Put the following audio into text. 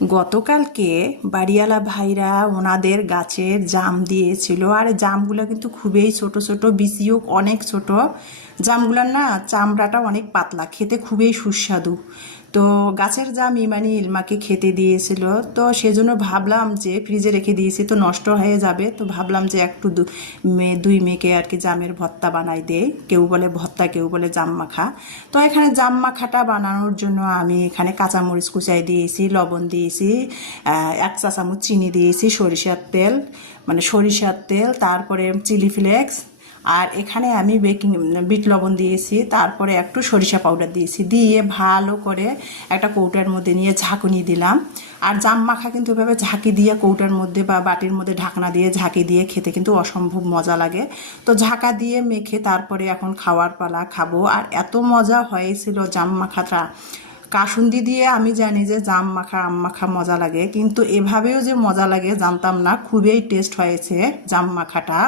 গতকালকে বাড়িওয়ালা ভাইরা ওনাদের গাছের জাম দিয়েছিল, আর জামগুলো কিন্তু খুবই ছোট ছোট, বিচিও অনেক ছোট। জামগুলোর না চামড়াটা অনেক পাতলা, খেতে খুবই সুস্বাদু। তো গাছের জাম ইমানি ইলমাকে খেতে দিয়েছিল, তো সেজন্য ভাবলাম যে ফ্রিজে রেখে দিয়েছি তো নষ্ট হয়ে যাবে, তো ভাবলাম যে একটু দুই মেয়েকে আর কি জামের ভর্তা বানাই দেই। কেউ বলে ভর্তা, কেউ বলে জাম মাখা। তো এখানে জাম মাখাটা বানানোর জন্য আমি এখানে কাঁচামরিচ কুচাই দিয়েছি, লবণ দিয়েছি, 1 চা চামচ চিনি দিয়েছি, সরিষার তেল, মানে সরিষার তেল, তারপরে চিলি ফ্লেক্স, আর এখানে আমি বিট লবণ দিয়েছি, তারপরে একটু সরিষা পাউডার দিয়েছি, দিয়ে ভালো করে একটা কৌটার মধ্যে নিয়ে ঝাঁকুনি দিলাম। আর জাম মাখা কিন্তু এভাবে ঝাঁকি দিয়ে কৌটার মধ্যে বা বাটির মধ্যে ঢাকনা দিয়ে ঝাঁকি দিয়ে খেতে কিন্তু অসম্ভব মজা লাগে। তো ঝাঁকা দিয়ে মেখে তারপরে এখন খাওয়ার পালা, খাবো। আর এত মজা হয়েছিল জাম মাখাটা। কাসুন্দি দিয়ে আমি জানি যে জাম মাখা আম মাখা মজা লাগে, কিন্তু এভাবেও যে মজা লাগে জানতাম না। খুবই টেস্ট হয়েছে জাম মাখাটা।